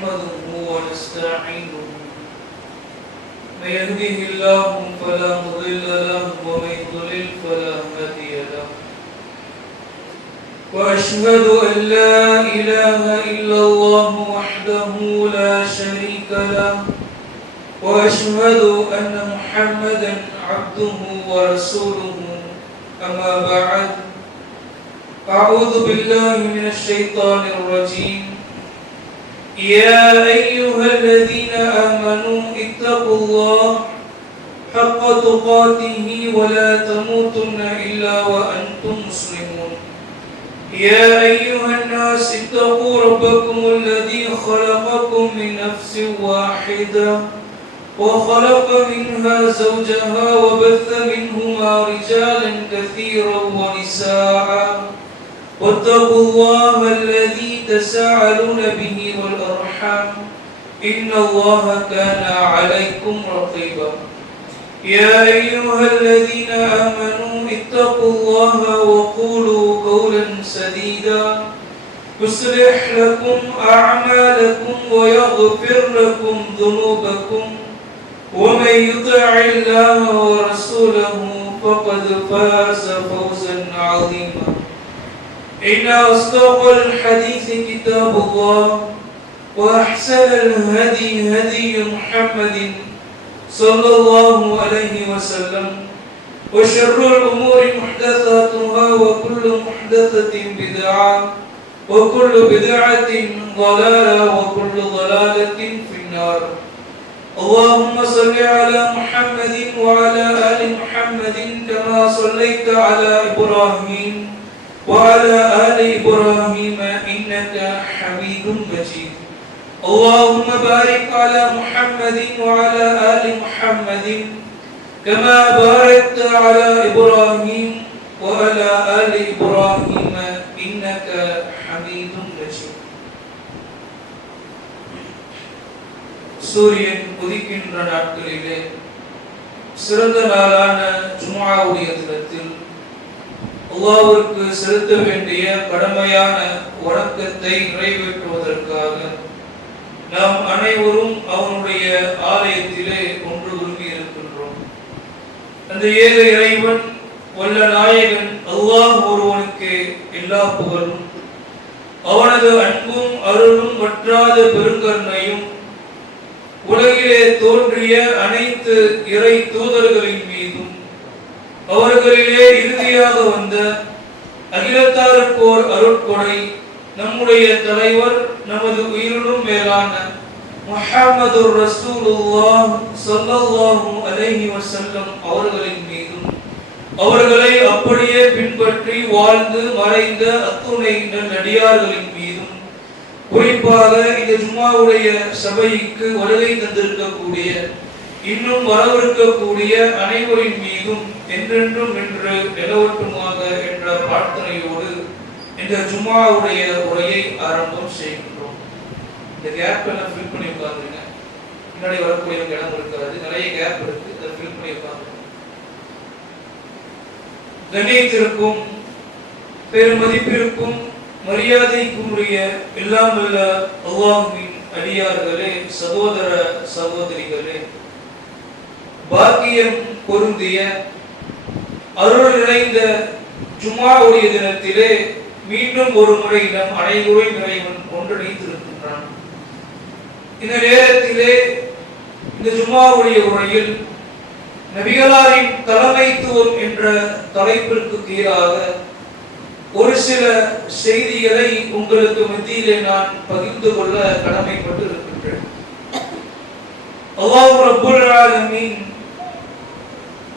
نحمده ونستعينه من يهده الله فلا مضل له ومن يضلل فلا هادي له وأشهد أن لا إله إلا الله وحده لا شريك له وأشهد أن محمدا عبده ورسوله أما بعد أعوذ بالله من الشيطان الرجيم يا أيها الذين آمنوا اتقوا الله حق تقاته ولا تموتن إلا وأنتم مسلمون يا أيها الناس اتقوا ربكم الذي خلقكم من نفس واحدة وخلق منها زوجها وبث منهما رجالا كثيرا ونساء واتقوا الله الذي تساءلون به والأرحام إن الله كان عليكم رقيبا يا أيها الذين آمنوا اتقوا الله وقولوا قولا سديدا يصلح لكم أعمالكم ويغفر لكم ذنوبكم ومن يطع الله ورسوله فقد فاز فوزا عظيما إن أصدق الحديث كتاب الله وأحسن الهدي هدي محمد صلى الله عليه وسلم وشر الأمور محدثاتها وكل محدثة بدعة وكل بدعة ضلالة وكل ضلالة في النار اللهم صل على محمد وعلى آل محمد كما صليت على إبراهيم وعلى آل إبراهيم إنك حميد مجيد اللهم بارك على محمد وعلى آل محمد كما باركت على إبراهيم وعلى آل إبراهيم إنك حميد مجيد சூரியன் உதிக்கின்ற நாட்களிலே சிறந்த நாளான ஜும்ஆவுடைய தினத்தில் அல்லாஹ்விற்கு செலுத்த வேண்டிய கடமையான வணக்கத்தை நிறைவேற்றுவதற்காக நாம் அனைவரும் அவனுடைய ஆலயத்திலே ஒன்று கூடி இருக்கின்றோம். அந்த ஏக இறைவன் வல்ல நாயகன் அல்லாஹ் ஒருவனுக்கு எல்லா புகழும், அவனது அன்பும் அருளும் வற்றாத பெருங்கருணையும் உலகிலே தோன்றிய அனைத்து இறை தூதர்களின் மீதும் அவர்களிலே இறுதியாக வந்த அகிலத்தாருக்கோர் அருட்கொடை நம்முடைய தலைவர் நமது உயிரினும் மேலான முஹம்மது ரசூலுல்லாஹ் ஸல்லல்லாஹு அலைஹி வஸல்லம் அவர்களின் மீதும் அவர்களை அப்படியே பின்பற்றி வாழ்ந்து மறைந்த அத்துணை நல்லடியார்களின் மீதும் குறிப்பாக இந்த ஜும்ஆவுடைய சபைக்கு வருகை தந்திருக்கக்கூடிய இன்னும் வரவிருக்கக்கூடிய அனைவரின் மீதும் என்றென்றும் நின்று நிலவட்டுமாக என்ற பிரார்த்தனையோடு இந்த ஜும்ஆவுடைய உரையை ஆரம்பம் செய்கின்றோம். இந்த கேப் எல்லாம் ஃபில் பண்ணி உட்கார்ந்துருங்க. முன்னாடி வரக்கூடிய இடம் இருக்காது, நிறைய கேப் இருக்கு, அதை ஃபில் பண்ணி உட்கார்ந்துருங்க. கண்ணியத்திற்கும் பெருமதிப்பிற்கும் மரியாதைக்கும் உரிய எல்லாம் வல்ல அல்லாஹ்வின் அடியார்களே, சகோதர சகோதரிகளே, பாக்கியம் பொருந்திய அருள் நிறைந்த ஜும்ஆவுடைய தினத்திலே மீண்டும் ஒரு முறை நம் அனைவரையும் இறைவன் ஒன்றிணைத்திருக்கின்றான். இந்த நேரத்திலே இந்த ஜும்ஆவுடைய உரையில் நபிகளாரின் தலைமைத்துவம் என்ற தலைப்பிற்கு கீழாக ஒரு சில செய்திகளை உங்களுக்கு மத்தியிலே நான் பகிர்ந்து கொள்ள கடமைப்பட்டு இருக்கின்றேன். அல்லாஹ் ரப்பல் ஆலமீன்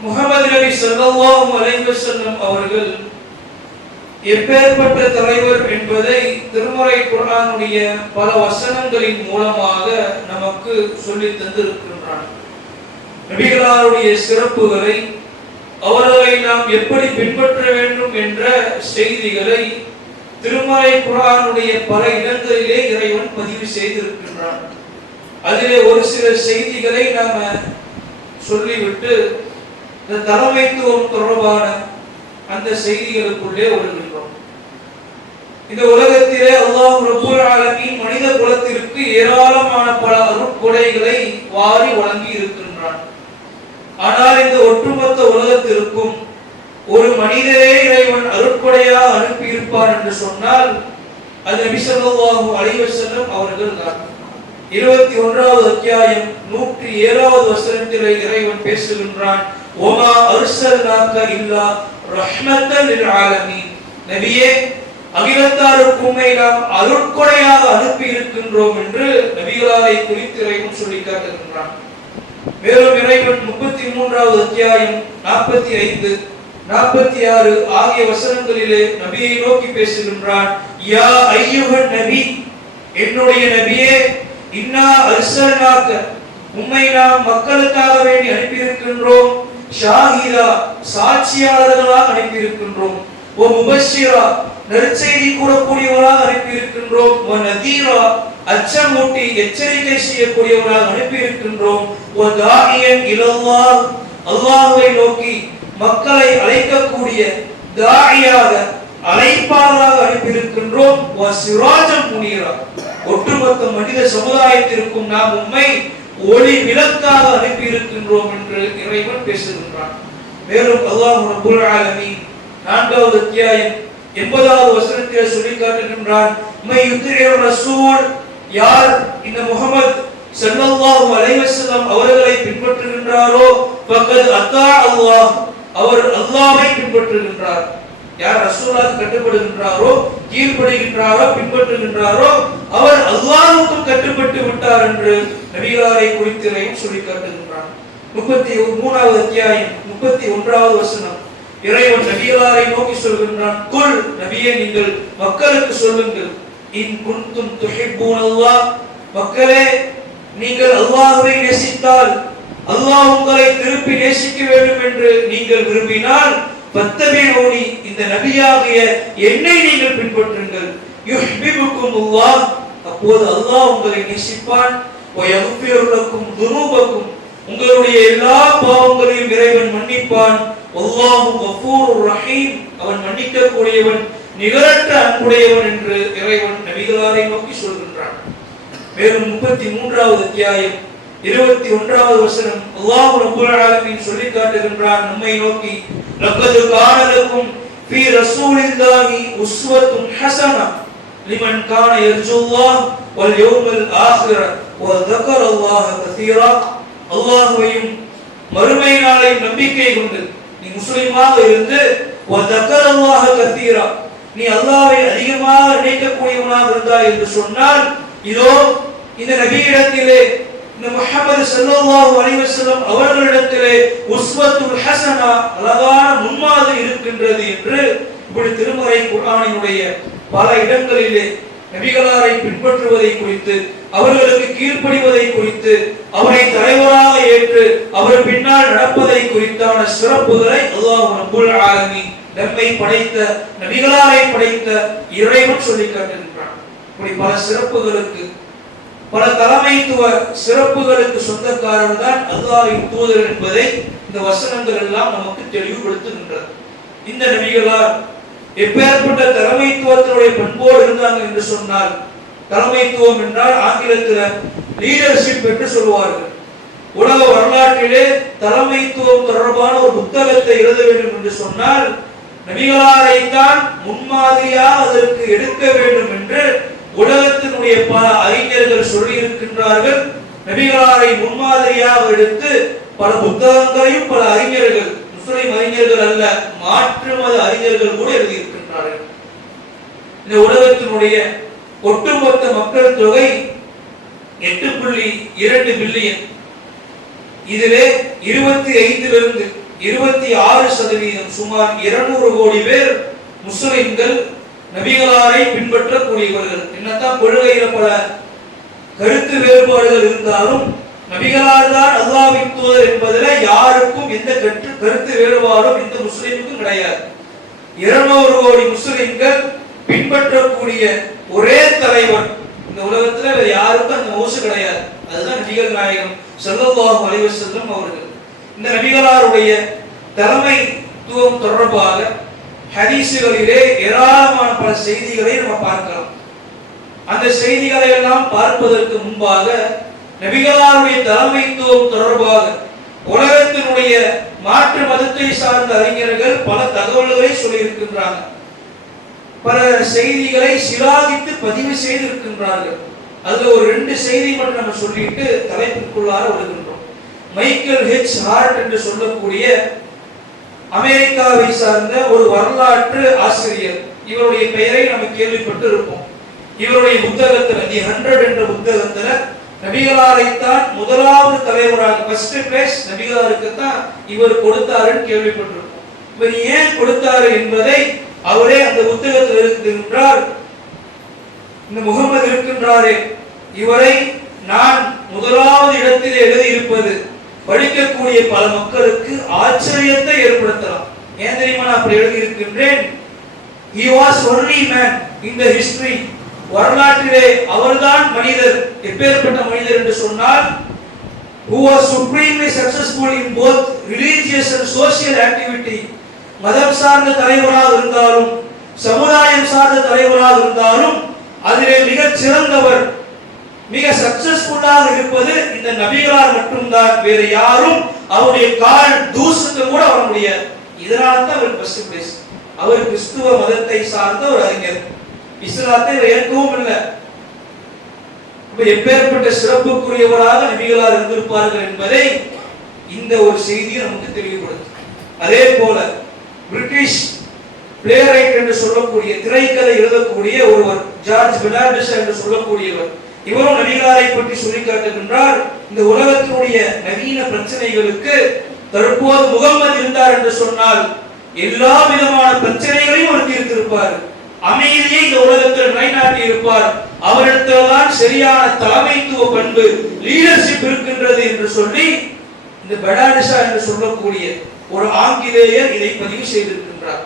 முஹம்மது நபி ஸல்லல்லாஹு அலைஹி வஸல்லம் அவர்கள் எப்பேற்பட்ட தலைவர் என்பதை திருமறை குர்ஆனுடைய பல வசனங்களின் மூலமாக நமக்கு சொல்லி தந்திருக்கின்றான். நபிகளாருடைய சிறப்புகளை, அவர்களை நாம் எப்படி பின்பற்ற வேண்டும் என்ற செய்திகளை திருமறை குர்ஆனுடைய பல இடங்களிலே இறைவன் பதிவு செய்திருக்கின்றான். அதிலே ஒரு சில செய்திகளை நாம சொல்லிவிட்டு இந்த தலைமைத்துவம் தொடர்பான அந்த செய்திகளுக்குள்ளே வருகின்றோம். இந்த உலகத்திலே அல்லாஹ் ரப்பல் ஆலமீன் மனித குலத்திற்கு ஏராளமான வாரி வழங்கி இருக்கின்றான். ஆனால் இந்த ஒட்டுமொத்த உலகத்திற்கும் ஒரு மனிதரே இறைவன் அருட்கொடையாக அனுப்பி இருப்பார் என்று சொன்னால் அது நபி ஸல்லல்லாஹு அலைஹி வஸல்லம் அவர்கள் தான். 21வது அத்தியாயம் 107வது வசனத்திலே இறைவன் பேசுகின்றான், ஒமா அர்ஸல்நாக இல்லா ரஹ்மத்தல் லில் ஆலமீன். நபியே, அகிலத்தாருக்கு உம்மை நாம் அருட்கொடையாக அனுப்பி இருக்கின்றோம் என்று நபிகளாரை குறித்து இறைவன் சொல்லி காட்டுகின்றான். மேலும் இறைவன் 33வது அத்தியாயம் 45, 46 ஆகிய வசனங்களிலே நபியை நோக்கி பேசுகின்றான். யா அய்யுஹன் நபி, என்னுடைய நபியே, இன்னா அர்ஸல்நாக, உம்மை நாம் மக்களுக்காக வேண்டி அனுப்பி இருக்கின்றோம். ஷாஹிதா, சாட்சியாளர்களாக அனுப்பி இருக்கின்றோம். ஓ முபஷ்ஷிரா, நற்செய்தி கூறக்கூடியவராக அனுப்பி இருக்கின்றோம். ஓ நதீரா, அச்சமூட்டி எச்சரிக்கை செய்யக்கூடியவராக அனுப்பி இருக்கின்றோம். ஓ தாஇயன் இலல்லாஹ், அல்லாஹ்வை நோக்கி மக்களை அழைக்கக்கூடிய தாயியாக, அழைப்பாளராக அனுப்பி இருக்கின்றோம். ஓ சிராஜம் முனீரா, ஒட்டுமொத்த மனித சமுதாயத்திற்கும் நாம் உம்மை ஒளி விளக்காக அனுப்பி இருக்கின்றோம் என்று இறைவன் பேசுகின்றான். மேலும் அல்லாஹ் ரப்பல் ஆலமீன் 4வது அத்தியாயம் 80வது வசனத்திலே சொல்லி காட்டுகின்றான், மை யுத்திஇர் ரசூல், யார் இந்த முஹம்மத் ஸல்லல்லாஹு அலைஹி வஸல்லம் அவர்களை பின்பற்றுகின்றாரோ ஃபக்கத் அத்தா அல்லாஹ், அவர் அல்லாஹ்வை பின்பற்றுகின்றார். யார் ரசூலுல்லாஹ் கட்டுப்படுகின்றாரோ, கீழ்ப்படிகின்றாரோ, பின்பற்றுகின்றாரோ அவர் அல்லாஹ்வுக்கு கட்டுப்பட்டு விட்டார் என்று நபிகளாரை குறித்து சொல்லி காட்டுகின்றான். 33வது அத்தியாயம் 31வது வசனம் இறைவன் நபிகளாரை நோக்கி சொல்கின்றான், குல், நபியே நீங்கள் மக்களுக்கு சொல்லுங்கள், இன் குன்தும் துஹிப்பூனல்லாஹ், மக்களே நீங்கள் அல்லாஹ்வை நேசித்தால், அல்லாஹ் உங்களை திருப்பி நேசிக்க வேண்டும் என்று நீங்கள் விரும்பினால், ஃபத்தபிஊனி, இந்த நபியாகிய என்னை நீங்கள் பின்பற்றுங்கள். யுஹ்பிபுக்குமுல்லாஹ், அப்போது அல்லாஹ் உங்களை நேசிப்பான். வ யக்ஃபிரு லக்கும் துனூபக்கும், உங்களுடைய எல்லா பாவங்களையும் இறைவன் மன்னிப்பான். அல்லாஹு கஃபூருர் ரஹீம், அவன் மன்னிக்க கூடியவன், நிகரற்ற அன்புடையவன் என்று இறைவன் நபிகளாரை நோக்கி சொல்கின்றான். மேலும் 33வது அத்தியாயம் 21வது வசனம் அல்லாஹ் ரப்பல் ஆலமீன் சொல்லி காட்டுகின்றான் நம்மை நோக்கி, லக்கத் கான லக்கும் ஃபீ ரசூலில்லாஹி உஸ்வத்துன் ஹஸனா லிமன் கான யர்ஜுல்லாஹ் வல் யௌமல் ஆখির வ ذكرல்லாஹ கஸீரா. அல்லாஹ்வையும் மறுமை நாளையும் நம்பிக்கை கொண்டு நீ முஸ்லிமாக இருந்து வ ذكرல்லாஹ கஸீரா, நீ அல்லாஹ்வை அதிகமாக நினைக்கக்கூடியவனாக இருந்தாய் என்று சொன்னால், இதோ இந்த நபியிடத்திலே, இந்த முஹம்மது ஸல்லல்லாஹு அலைஹி வஸல்லம் அவர்களிடத்திலே உஸ்வத்துல் ஹஸனா, அழகான முன்மாதிரி இருக்கின்றது என்று இப்படி திருமறை குர்ஆனினுடைய பல இடங்களிலே நபிகளாரை பின்பற்றுவதை குறித்து, அவர்களுக்கு கீழ்ப்படிவதை குறித்து, அவரை தலைவராக ஏற்று அவர் பின்னால் நடப்பதை குறித்தான சிறப்புகளை அல்லாஹ் ரப்பல் ஆலமீன் நம்மை படைத்த நபிகளாரை படைத்த இறைவன் சொல்லி காட்டுகின்றான். இப்படி பல சிறப்புகளுக்கு, பல தலைமைத்துவ சிறப்புகளுக்கு சொந்தக்காரர் தான் அல்லாஹ்வின் தூதர் என்பதை இந்த வசனங்கள் எல்லாம் நமக்கு தெளிவுபடுத்துகின்றது. இந்த நபிகளார் எப்பேற்பட்ட தலைமைத்துவத்தினுடைய பண்போடு இருந்தாங்க என்று சொன்னால், தலைமைத்துவம் என்றால் ஆங்கிலத்தில் லீடர்ஷிப் என்று சொல்வார்கள். உலக வரலாற்றிலே தலைமைத்துவம் தொடர்பான ஒரு புத்தகத்தை எழுத வேண்டும் என்று சொன்னால் நபிகளாரைத்தான் முன்மாதிரியாக அதற்கு எடுக்க வேண்டும் என்று உலகத்தினுடைய பல அறிஞர்கள் சொல்லி இருக்கின்றார்கள். நபிகளாரை முன்மாதிரியாக எடுத்து பல புத்தகங்களையும் பல அறிஞர்கள், முஸ்லிம் அறிஞர்கள் அல்ல, மாற்று மத அறிஞர்கள் கூட எழுதியிருக்கின்றார்கள். இந்த உலகத்தினுடைய ஒட்டுமொத்த மக்கள் தொகை 8.2 பில்லியன். இதிலே 25லிருந்து 26% சுமார் 200 கோடி பேர் முஸ்லிம்கள், நபிகளாரை பின்பற்றக்கூடியவர்கள். என்னத்தான் கொள்கையில பல கருத்து வேறுபாடுகள் இருந்தாலும் நபிகளார் தான் அல்லாஹ்வின் தூதர் என்பதில் யாருக்கும் எந்த கருத்து வேறுபாடும் இந்த முஸ்லிமுக்கும் கிடையாது. 200 கோடி முஸ்லிம்கள் பின்பற்றக்கூடிய ஒரே தலைவர் இந்த உலகத்துல வேற யாருக்கும் அந்த மௌசு கிடையாது. அதுதான் நபிகள் நாயகம் ஸல்லல்லாஹு அலைஹி வஸல்லம் அவர்கள். இந்த நபிகளாருடைய தலைமைத்துவம் தொடர்பாக ஹதீசுகளிலே ஏராளமான பல செய்திகளை நம்ம பார்க்கலாம். அந்த செய்திகளை எல்லாம் பார்ப்பதற்கு முன்பாக நபிகளாருடைய தலைமைத்துவம் தொடர்பாக உலகத்தினுடைய மாற்று மதத்தை சார்ந்த அறிஞர்கள் பல தகவல்களை சொல்லியிருக்கின்றாங்க. பல செய்திகளை சிலாகித்து பதிவு செய்திருக்கின்றார்கள். அதுல ஒரு 2 செய்தி மட்டும் நம்ம சொல்லிட்டு தலைப்புக்குள்ளார வருகின்றோம். மைக்கேல் ஹெச் ஹார்ட் என்று சொல்லக்கூடிய அமெரிக்காவை சார்ந்த ஒரு வரலாற்று ஆசிரியர், இவருடைய பெயரை நம்ம கேள்விப்பட்டு இருப்போம். இவருடைய புத்தகத்தில் தி 100 என்ற புத்தகத்தில் நபிகளாரைத்தான் முதலாவது தலைவராக ஃபர்ஸ்ட் பிளேஸ் நபிகளாருக்கு தான் இவர் கொடுத்தாருன்னு கேள்விப்பட்டிருப்போம். இவர் ஏன் கொடுத்தாரு என்பதை அவரே அந்த புத்தகத்தில் இருக்கின்றார். இந்த முகமது இருக்கின்றாரே, இவரை நான் முதலாவது இடத்தில் எழுதியிருப்பது படிக்கக்கூடிய பல மக்களுக்கு ஆச்சரியத்தை ஏற்படுத்தலாம். ஏன் தெரியுமா நான் அப்படி எழுதியிருக்கின்றேன்? He was only man in the history. வரலாற்றிலே அவர்தான் மனிதர். எப்பேற்பட்ட மனிதர் என்று சொன்னால், who was supremely successful in both religious and social activity. மதம் சார்ந்த தலைவராக இருந்தாலும் சமுதாயம் சார்ந்த தலைவராக இருந்தாலும் அதிலே மிக சிறந்தவர், மிக சக்சஸ்ஃபுல்லாக இருப்பது இந்த நபிகளார் மட்டும்தான். வேறு யாரும் அவருடைய கால் தூசுக்கு கூட வர முடியாது. இதனால தான் அவர் ஃபர்ஸ்ட் பிளேஸ். அவர் கிறிஸ்துவ மதத்தை சார்ந்த ஒரு அறிஞர், இஸ்லாத்தை ஏற்கவும் இல்லை. எப்பேற்பட்ட சிறப்புக்குரியவராக நபிகளார் இருந்திருப்பார்கள் என்பதை இந்த ஒரு செய்தியை நமக்கு தெளிவுபடுத்தும். அதே போல பிரிட்டிஷ் பிளேரைட் என்று சொல்லக்கூடிய திரைக்கதை எழுதக்கூடிய ஒருவர், ஜார்ஜ் பெர்னார்ட் ஷா என்று சொல்லக்கூடியவர், இவரும் நபிகளாரை பற்றி சொல்லி காட்டுகின்றார். இந்த உலகத்தினுடைய நவீன பிரச்சனைகளுக்கு தற்போது முகம்மது இருந்தார் என்று சொன்னால் எல்லா விதமான பிரச்சனைகளையும் அவர் தீர்த்திருப்பார். அமைதியை இந்த உலகத்தில் நிலைநாட்டி இருப்பார். அவரிடத்தில்தான் சரியான தலைமைத்துவ பண்பு, லீடர்ஷிப் இருக்கின்றது என்று சொல்லி இந்த பெர்னார்ட் ஷா என்று சொல்லக்கூடிய ஒரு ஆங்கிலேயர் இதை பதிவு செய்திருக்கின்றார்.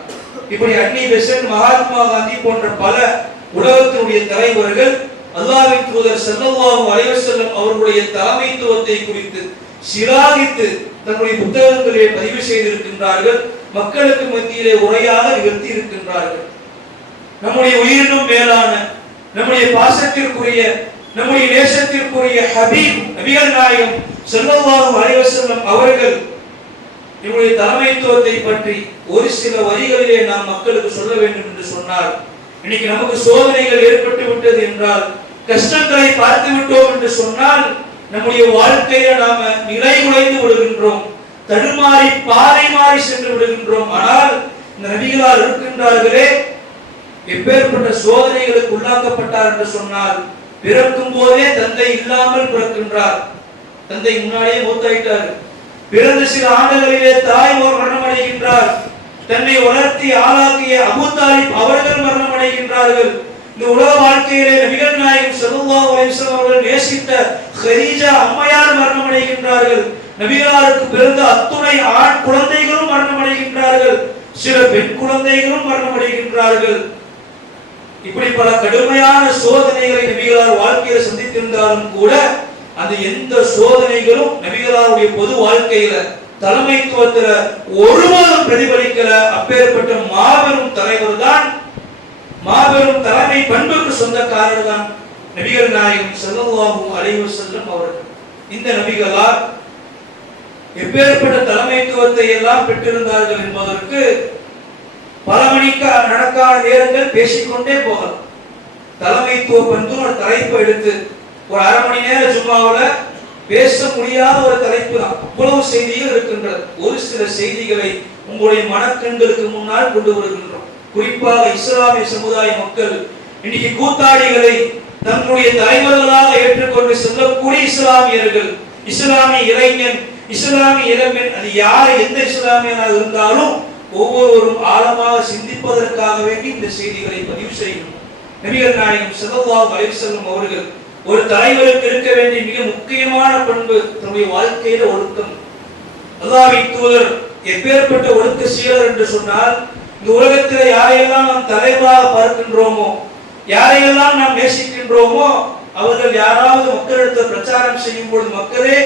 இப்படி அன்னி பெசன்ட், மகாத்மா காந்தி போன்ற பல உலகத்தினுடைய தலைவர்கள் அல்லாஹ்வின் தூதர் ஸல்லல்லாஹு அலைஹி வஸல்லம் அவர்களுடைய தலைமைத்துவத்தை குறித்து சிலாகித்து தன்னுடைய புத்தகங்களிலே பதிவு செய்திருக்கின்றார்கள். மக்களுக்கு மத்தியிலே உரையாக நிகழ்த்தி இருக்கின்றார்கள். நம்முடைய உயிரினும் மேலான, நம்முடைய பாசத்திற்குரிய, நம்முடைய நேசத்திற்குரிய ஹபீப் நபிகள் நாயகம் ஸல்லல்லாஹு அலைஹி வஸல்லம் அவர்கள் நம்முடைய தலைமைத்துவத்தை பற்றி ஒரு சில வரிகளிலே நாம் மக்களுக்கு சொல்ல வேண்டும் என்று சொன்னால், இன்னைக்கு நமக்கு சோதனைகள் ஏற்பட்டு விட்டது என்றால், கஷ்டங்களை பார்த்து விட்டோம் என்று சொன்னால், நம்முடைய வாழ்க்கையில நாம நிலை குலைந்து விடுகின்றோம், தடுமாறி பாதை மாறி சென்று விடுகின்றோம். ஆனால் இந்த நபிகளார் இருக்கின்றார்களே, எப்பேற்பட்ட சோதனைகளுக்கு உள்ளாக்கப்பட்டார் என்று சொன்னால், பிறக்கும் போதே தந்தை இல்லாமல் பிறக்கின்றார். தந்தை முன்னாடியே மூத்தாயிட்டார். பிறந்த சில ஆண்டுகளிலே தாய் மரணமடைகின்றார். தன்னை வளர்த்தி ஆளாக்கிய அபூ தாலிப் அவர்கள் மரணமடைகின்றார்கள். இந்த உலக வாழ்க்கையிலே நபிகள் நாயகம் ஸல்லல்லாஹு அலைஹி வஸல்லம் அவர்கள் நேசித்த கதீஜா அம்மையார் மரணமடைகின்றார்கள். நபிகளாருக்கு பிறந்த அத்துணை ஆண் குழந்தைகளும் மரணமடைகின்றார்கள். சில பெண் குழந்தைகளும் மரணமடைகின்றார்கள். இப்படி பல கடுமையான சோதனைகளை நபிகளார் வாழ்க்கையில சந்தித்திருந்தாலும் கூட அந்த எந்த சோதனைகளும் நபிகளாருடைய பொது வாழ்க்கையில தலைமைத்துவத்துல ஒருவரும் பிரதிபலிக்கல. அப்பேற்பட்ட மாபெரும் தலைவர் தான், மாபெரும் தலைமை பண்புக்கு சொந்தக்காரர் தான் நபிகள் நாயகம் ஸல்லல்லாஹு அலைஹி வஸல்லம் அவர்கள். இந்த நபிகளார் எப்பேற்பட்ட தலைமைத்துவத்தை எல்லாம் பெற்றிருந்தார்கள் என்பதற்கு பல மணிக்கு நடக்காத நேரங்கள் பேசிக்கொண்டே போகலாம். தலைமைத்துவ பண்பு ஒரு தலைப்பை எடுத்து ஒரு அரை மணி நேர ஜும்மாவுல பேச முடியாத ஒரு தலைப்பு தான். அவ்வளவு செய்திகள் இருக்கின்றது. ஒரு சில செய்திகளை உங்களுடைய மனக்கண்களுக்கு முன்னால் கொண்டு வருகின்றோம். குறிப்பாக இஸ்லாமிய சமுதாய மக்கள் இன்னைக்கு கூத்தாடிகளை தங்களுடைய தலைவர்களாக ஏற்றுக்கொண்டு செல்லக்கூடிய இஸ்லாமியர்கள், இஸ்லாமிய இளைஞன், இஸ்லாமிய இளம்பெண், அது யார் எந்த இஸ்லாமியனாக இருந்தாலும் ஒவ்வொருவரும் ஆழமாக சிந்திப்பதற்காக வேண்டி இந்த செய்திகளை பதிவு செய்யணும். நபிகள் நாயகம் ஸல்லல்லாஹு அலைஹி வஸல்லம் அவர்கள் ஒரு தலைவருக்கு இருக்க வேண்டிய மிக முக்கியமான பண்பு தன்னுடைய வாழ்க்கையில ஒழுக்கம். அல்லாஹ்வின் தூதர் எப்பேற்பட்ட ஒழுக்க சீலர் என்று சொன்னால், இந்த உலகத்தில் யாரையெல்லாம் நாம் தலைவராக பார்க்கின்றோமோ, யாரையெல்லாம் நாம் நேசிக்கின்றோமோ, அவர்கள் யாராவது மக்களிடத்தில் பிரச்சாரம் செய்யும் பொழுது, மக்களே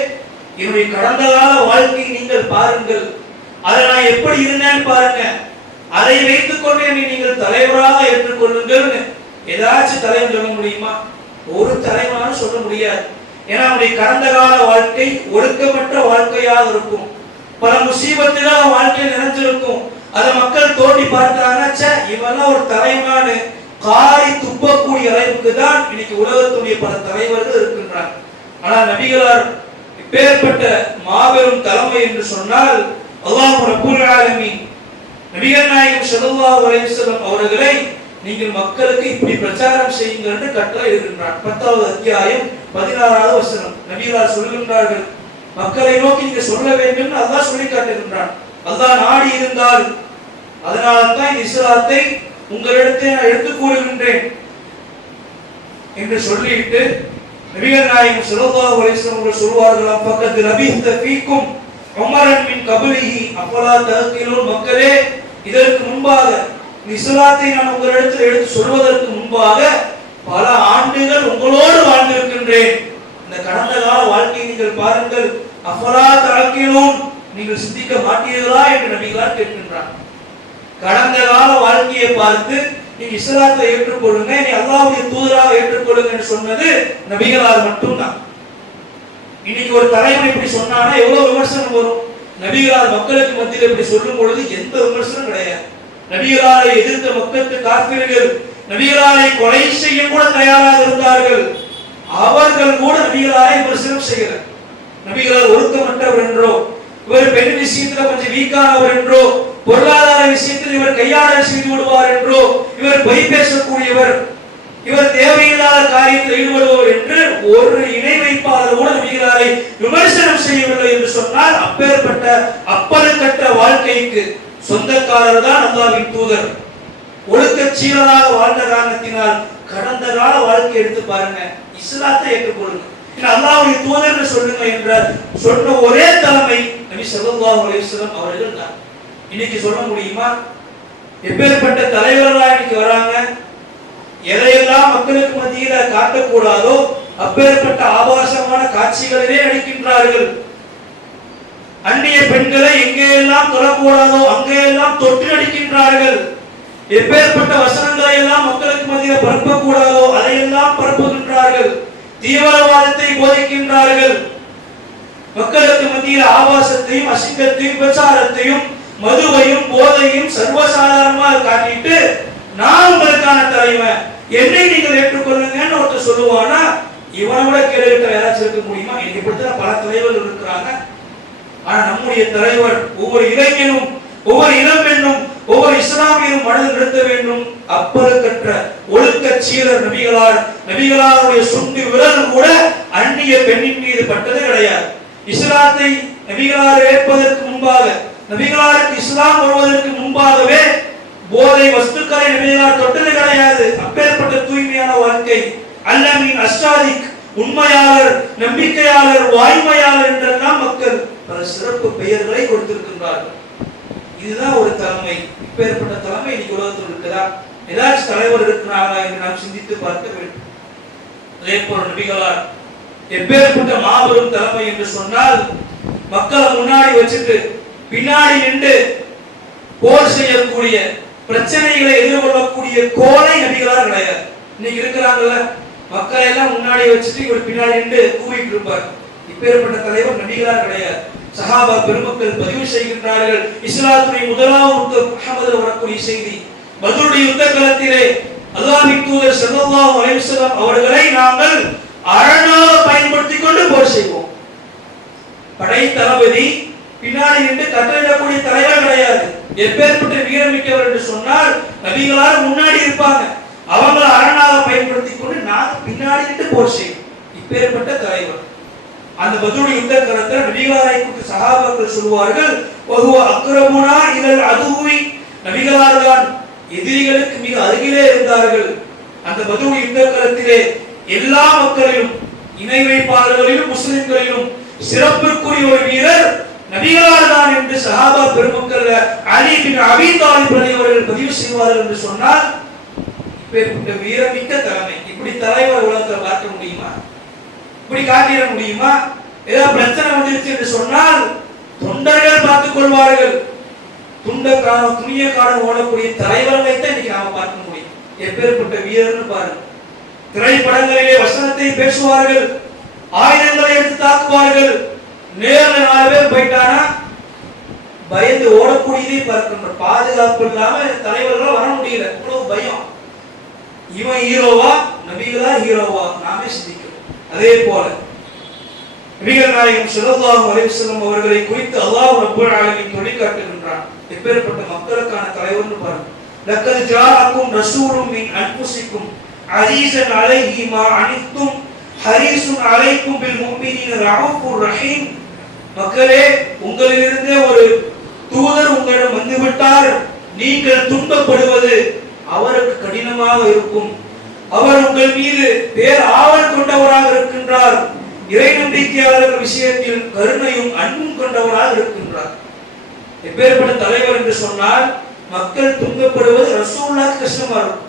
என்னுடைய கடந்த கால வாழ்க்கையை நீங்கள் பாருங்கள், அதை நான் எப்படி இருந்தேன்னு பாருங்க, அதை வைத்துக் கொண்டு என்னை நீங்கள் தலைவராக ஏற்றுக்கொள்ளுங்கள். ஏதாச்சும் தலைவர் சொல்ல முடியுமா? ஒரு தலைவனாலும் சொல்ல முடியாது. ஏன்னா அவனுடைய கடந்த கால வாழ்க்கை ஒழுக்கமற்ற வாழ்க்கையாக இருக்கும். பல முசீபத்துகள் வாழ்க்கையில் நிறைஞ்சிருக்கும். அதை மக்கள் தோண்டி பார்த்தாங்க, இவெல்லாம் ஒரு தலைவனானு காரி துப்பக்கூடிய அளவுக்கு தான் இன்னைக்கு உலகத்துடைய பல தலைவர்கள் இருக்கின்றார். ஆனால் நபிகளார் இப்பேற்பட்ட மாபெரும் தலைமை என்று சொன்னால் அல்லாஹ் ரப்பல் ஆலமீன் நபிகள் நாயகம் ஸல்லல்லாஹு அலைஹி வஸல்லம் அவர்களை நீங்கள் மக்களுக்கு இப்படி பிரச்சாரம் செய்யுங்கள் என்று கட்டளை இடுகின்றார். 10வது அத்தியாயம் 16வது வசனம் நபிகளார் சொல்கின்றார்கள், மக்களை நோக்கி நீங்க சொல்ல வேண்டும் அல்லாஹ் சொல்லி காட்டுகின்றான். அல்லாஹ் நாடி இருந்தால் அதனால தான் இந்த இஸ்லாத்தை உங்களிடத்தில் நான் எடுத்துக் கூறுகின்றேன் என்று சொல்லிவிட்டு நபிகள் நாயகம் ஸல்லல்லாஹு அலைஹி வஸல்லம் அவர்கள் சொல்வார்களாம், ஃபக்கத் லபிஸ்த ஃபீக்கும் உமரன் மின் கப்லிஹி அஃபலா தஅகிலூன். மக்களே, இதற்கு முன்பாக இஸ்லாத்தை நான் உங்களிடத்தில் எடுத்து சொல்வதற்கு முன்பாக பல ஆண்டுகள் உங்களோடு வாழ்ந்திருக்கின்றேன். இந்த கடந்த கால வாழ்க்கையை நீங்கள் பாருங்கள். அஃபலா தஅகிலூன், நீங்கள் சிந்திக்க மாட்டீர்களா என்று நபிகளார் கேட்கின்றார். கடந்த கால வாழ்க்கையை பார்த்து நீங்க இஸ்லாத்தை ஏற்றுக்கொள்ளுங்க, நீ அல்லாஹ்வுடைய தூதராக ஏற்றுக்கொள்ளுங்க என்று சொன்னது நபிகளார் மட்டும்தான். இன்னைக்கு ஒரு தலைவன் இப்படி சொன்னானா எவ்வளவு விமர்சனம் வரும். நபிகளார் மக்களுக்கு மத்தியில் இப்படி சொல்லும் பொழுது எந்த விமர்சனம் கிடையாது. நபிகளாரை எதிர்த்த மக்களுக்கு காஃபிர்கள் நபிகளாரை கொலை செய்ய கூட தயாராக இருந்தார்கள். அவர்கள் கூட நபிகளாரை விமர்சனம் செய்யல. நபிகளார் ஒழுக்கமற்றவர் என்றோ, இவர் பெண் விஷயத்துல கொஞ்சம் வீக்கானவர் என்றோ, பொருளாதார விஷயத்தில் இவர் கையாடல் செய்து விடுவார் என்றோ, இவர் பொய் பேசக்கூடியவர், இவர் தேவையில்லாத காரியத்தில் ஈடுபடுபவர் என்று ஒரு இணை வைப்பாளர் கூட நபிகளாரை விமர்சனம் செய்யவில்லை என்று சொன்னால் அப்பேற்பட்ட அப்பழுக்கற்ற வாழ்க்கைக்கு சொந்தக்காரர் தான் அல்லாஹ்வின் தூதர். ஒழுக்க சீலராக வாழ்ந்த காரணத்தினால் கடந்த கால வாழ்க்கை எடுத்து பாருங்க, இஸ்லாத்தை ஏற்றுக்கொள்ளுங்க, அல்லாஹ்வுடைய தூதர் சொல்லுங்க என்ற சொன்ன ஒரே தலைமை நபி ஸல்லல்லாஹு அலைஹி வஸல்லம் அவர்கள் தான். இன்னைக்கு சொல்ல முடியுமா? எப்பேற்பட்ட தலைவர்களாக இன்னைக்கு வராங்க. எதையெல்லாம் மக்களுக்கு மத்தியில காட்டக்கூடாதோ அப்பேற்பட்ட ஆபாசமான காட்சிகளிலே நடிக்கின்றார்கள். அந்நிய பெண்களை எங்கெல்லாம் தொடக்கூடாதோ அங்கெல்லாம் தொட்டு நடிக்கின்றார்கள். எப்பேற்பட்ட வசனங்களை எல்லாம் மக்களுக்கு மத்தியில பரப்பக்கூடாதோ அதையெல்லாம் பரப்புகின்றார்கள். தீவிரவாதத்தை போதிக்கின்றார்கள். மக்களுக்கு மத்தியில் ஆபாசத்தையும் அசிங்கத்தையும் பிரச்சாரத்தையும் மதுவையும் போதையும் சர்வசாதாரணமாக காட்டிட்டு நான் உங்களுக்கான தலைவன், என்னை நீங்கள் ஏற்றுக்கொள்ளுங்கன்னு ஒருத்தர் சொல்லுவானா, இவனை விட கேள்விட்ட யாராச்சும் இருக்க முடியுமா? இன்னைக்கு இப்படித்தான் பல தலைவர்கள் இருக்கிறாங்க. ஆனா நம்முடைய தலைவர் ஒவ்வொரு இளைஞனும் ஒவ்வொரு இளம்பெண்ணும் ஒவ்வொரு இஸ்லாமியரும் மனதில் நிறுத்த வேண்டும். அப்பழுக்கற்ற ஒழுக்க சீலர் நபிகளார். நபிகளாருடைய சுண்டு விரல் கூட அந்நிய பெண்ணின் மீது பட்டது கிடையாது. இஸ்லாத்தை நபிகளார் ஏற்பதற்கு முன்பாக, நபிகளாருக்கு இஸ்லாம் வருவதற்கு முன்பாகவே போதை வஸ்துக்களை நபிகளார் தொட்டது கிடையாது. அப்பேற்பட்ட தூய்மையான வாழ்க்கை. அல்லமீன் அஸ்ஸாதிக், உண்மையாளர், நம்பிக்கையாளர், வாய்மையாளர் என்றெல்லாம் மக்கள் பல சிறப்பு பெயர்களை கொடுத்திருக்கின்றார்கள். இதுதான் ஒரு தலைமை. இப்பேற்பட்ட தலைமை இன்னைக்கு உலகத்தில் இருக்குதா? ஏதாச்சும் தலைவர் இருக்கிறாரா என்று நாம் சிந்தித்து பார்க்க வேண்டும். அதே போல நபிகளார் எப்பேற்பட்ட மாபெரும் தலைமை என்று சொன்னால், மக்களை முன்னாடி வச்சுட்டு பின்னாடி நின்று போர் செய்யக்கூடிய, பிரச்சனைகளை எதிர்கொள்ளக்கூடிய கோலை நபிகளார் கிடையாது. இன்னைக்கு இருக்கிறாங்கல்ல, மக்களை எல்லாம் முன்னாடி வச்சுட்டு இவர் பின்னாடி நின்று கூவிட்டு இருப்பார். இப்பேற்பட்ட தலைவர் நபிகளார் கிடையாது. சஹாபா பெருமக்கள் பதிவு செய்கின்றார்கள், இஸ்லாத்துடைய முதலாவது முஹம்மது வரக்கூடிய செய்தி, பத்ருடைய யுத்த களத்திலே அல்லாஹ்வின் தூதர் ஸல்லல்லாஹு அலைஹி வஸல்லம் அவர்களை நாங்கள் அரணாக பயன்படுத்திக் கொண்டு போர் செய்வோம். படை தளபதி பின்னாடி நின்று கட்டளையிடக்கூடிய தலைவர் கிடையாது. எப்பேற்பட்ட வீரமிக்கவர் என்று சொன்னால் நபிகளார் முன்னாடி இருப்பாங்க, அவங்களை அரணாக பயன்படுத்திக் கொண்டு நாங்கள் பின்னாடி நின்று போர் செய்வோம். இப்பேற்பட்ட தலைவர். அந்த பத்ருடைய யுத்த களத்தில் நபிகளாரை குறித்து சஹாபாக்கள் சொல்வார்கள், வஹுவ அக்ரமுனா இலல் அதுவி, நபிகளார் தான் எதிரிகளுக்கு மிக அருகிலே இருந்தார்கள். அந்த பத்ருடைய யுத்த களத்திலே எல்லா மக்களிலும், இணை வைப்பாளர்களிலும் முஸ்லிம்களிலும் சிறப்பிற்குரிய ஒரு வீரர் நபிகளார் தான் என்று சஹாபா பெருமக்கள் அலி பின் அபீ தாலிப் அவர்கள் பதிவு செய்வார்கள் என்று சொன்னால், இப்பேற்பட்ட வீரமிக்க தலைமை. இப்படி தலைவர் உலகத்தில் பார்க்க முடியுமா? இப்படி காட்டிட முடியுமா? ஏதாவது பிரச்சனை வந்துருச்சு என்று சொன்னால் தொண்டர்கள் பார்த்துக் கொள்வார்கள். துணியக்காரன் ஓடக்கூடிய தலைவர்களை தான் இன்னைக்கு நாம பார்க்க முடியும். எப்பேற்பட்ட வீரர்னு பாருங்க. திரைப்படங்களிலே வசனத்தை பேசுவார்கள், ஆயுதங்களை எடுத்து தாக்குவார்கள். நேர்ல 4 பேர் போயிட்டானா பயந்து ஓடக்கூடியதே பார்க்கின்ற பாதுகாப்பு இல்லாம தலைவர்கள் வர முடியல. இவ்வளவு பயம். இவன் ஹீரோவா நபிகளா ஹீரோவா நாமே சிந்திக்கிறோம். அதே போல நபிகள் நாயகம் ஸல்லல்லாஹு அலைஹி வஸல்லம் அவர்களை குறித்து அல்லாஹ் ரப்பல் ஆலமீன் சொல்லி காட்டுகின்றான். எப்பேற்பட்ட மக்களுக்கான தலைவர்னு பாருங்க. லக்கத் ஜாஅக்கும் ரசூலும் மின் அன்ஃபுசிக்கும் அஸீஸன் அலைஹி மா அனித்தும் ஹரீஸுன் அலைக்கும் பில் முஃமினீன ரഊஃபுர் ரஹீம். மக்களே, உங்களிலிருந்தே ஒரு தூதர் உங்களிடம் வந்துவிட்டார், நீங்கள் துன்பப்படுவது அவருக்கு கடினமாக இருக்கும். அவர் உங்கள் மீது பேர் ஆவல் கொண்டவராக இருக்கின்றார். இறை நம்பிக்கையாளர்கள் விஷயத்தில் கருணையும் அன்பும் கொண்டவராக இருக்கின்றார். எப்பேற்பட்ட தலைவர் என்று சொன்னால் மக்கள் துன்பப்படுவது ரசூலுல்லாஹ்வுக்கு கஷ்டமா இருக்கும்.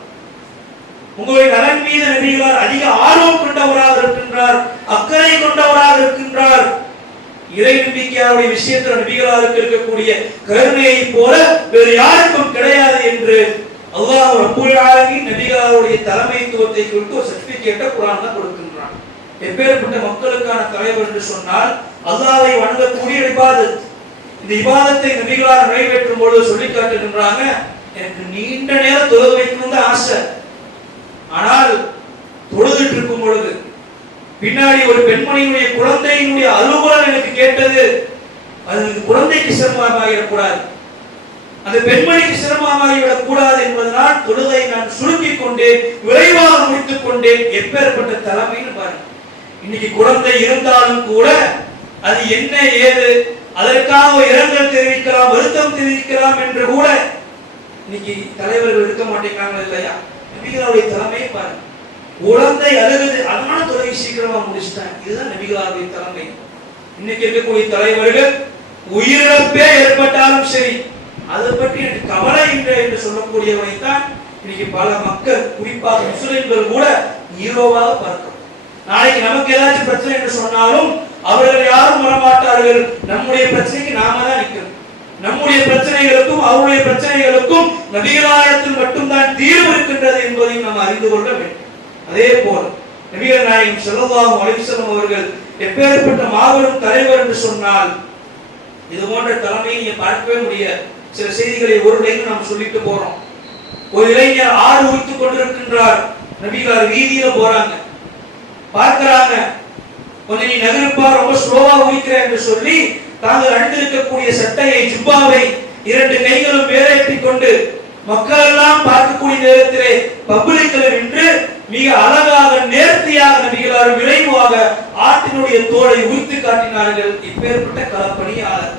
உங்களுடைய நலன் மீது நபிகளார் அதிக ஆர்வம் கொண்டவராக இருக்கின்றார், அக்கறை கொண்டவராக இருக்கின்றார். இறை நம்பிக்கையாளருடைய விஷயத்தில் நபிகளாருக்கு இருக்கக்கூடிய கருணையை போல வேறு யாருக்கும் கிடையாது என்று அல்லாஹ் ரப்பல் ஆலமீன் நபிகளாருடைய தலைமைத்துவத்தை குறித்து ஒரு சர்டிபிகேட்டை குர்ஆன்ல கொடுக்கின்றான். எப்பேற்பட்ட மக்களுக்கான தலைவர் என்று சொன்னால் அல்லாஹ்வை வணங்கக்கூடிய இபாதத். இந்த இபாதத்தை நபிகளார் நிறைவேற்றும் பொழுது சொல்லி காட்டுகின்றாங்க, எனக்கு நீண்ட நேரம் தொழுது வைக்கணும்னு ஆசை. ஆனால் தொழுதுட்டு இருக்கும் பொழுது பின்னாடி ஒரு பெண்மணியினுடைய குழந்தையினுடைய அலுவலகம் எனக்கு கேட்டது. அது குழந்தைக்கு சிரமமாகிடக்கூடாது, அந்த பெண்மணிக்கு சிரமமாகிவிடக் கூடாது என்பதனால் தொழுதை நான் சுருக்கிக் கொண்டேன், விரைவாக முடித்துக் கொண்டேன். எப்பேற்பட்ட தலைமைன்னு பாருங்க. இன்னைக்கு குழந்தை இருந்தாலும் கூட அது என்ன ஏது அதற்காக இரங்கல் தெரிவிக்கலாம், வருத்தம் தெரிவிக்கலாம் என்று கூட இன்னைக்கு தலைவர்கள் இருக்க மாட்டேங்கிறாங்க இல்லையா? நபிகளாருடைய தலைமையை பாருங்க. குழந்தை அழுகுது, அதனால தொழுகை சீக்கிரமா முடிச்சுட்டாங்க. இதுதான் நபிகளாருடைய தலைமை. இன்னைக்கு இருக்கக்கூடிய தலைவர்கள் உயிரிழப்பே ஏற்பட்டாலும் சரி அதை பற்றி எனக்கு கவலை இல்லை என்று சொல்லக்கூடியவரை தான் இன்னைக்கு பல மக்கள், குறிப்பாக முஸ்லிம்கள் கூட ஹீரோவாக பார்க்கிறோம். நாளைக்கு நமக்கு ஏதாச்சும் பிரச்சனை என்று சொன்னாலும் அவர்கள் யாரும் வரமாட்டார்கள். நம்முடைய பிரச்சனைக்கு நாம தான் நிற்கிறோம். நம்முடைய பிரச்சனைகளுக்கும் அவருடைய பிரச்சனைகளுக்கும் நபிகளாரிடத்தில் மட்டும்தான் தீர்வு இருக்கின்றது என்பதையும் நாம் அறிந்து கொள்ள வேண்டும். அதே போல நபிகள் நாயகம் ஸல்லல்லாஹு அலைஹி வஸல்லம் அவர்கள் எப்பேற்பட்ட மாபெரும் தலைவர் என்று சொன்னால் இது போன்ற தலைமையை நீங்க பார்க்கவே முடியாது. சில செய்திகளை ஒரு லைன் நாம் சொல்லிட்டு போறோம். ஒரு இளைஞர் ஆடு உரித்துக் கொண்டிருக்கின்றார். நபிகளார் வீதியில போறாங்க, பார்க்கிறாங்க, கொஞ்சம் நீ நகருப்பா, ரொம்ப ஸ்லோவா உரிக்கிற என்று சொல்லி தாங்கள் அணிந்திருக்கக்கூடிய சட்டையை ஜுப்பாவை 2 கைகளும் வேலையேற்றிக் கொண்டு மக்கள் எல்லாம் பார்க்கக்கூடிய நேரத்திலே பப்ளிக்ல நின்று மிக அழகாக நேர்த்தியாக நபிகளார் விரைவாக ஆட்டினுடைய தோலை உரித்து காட்டினார்கள். இப்பேற்பட்ட களப்பணியாளர்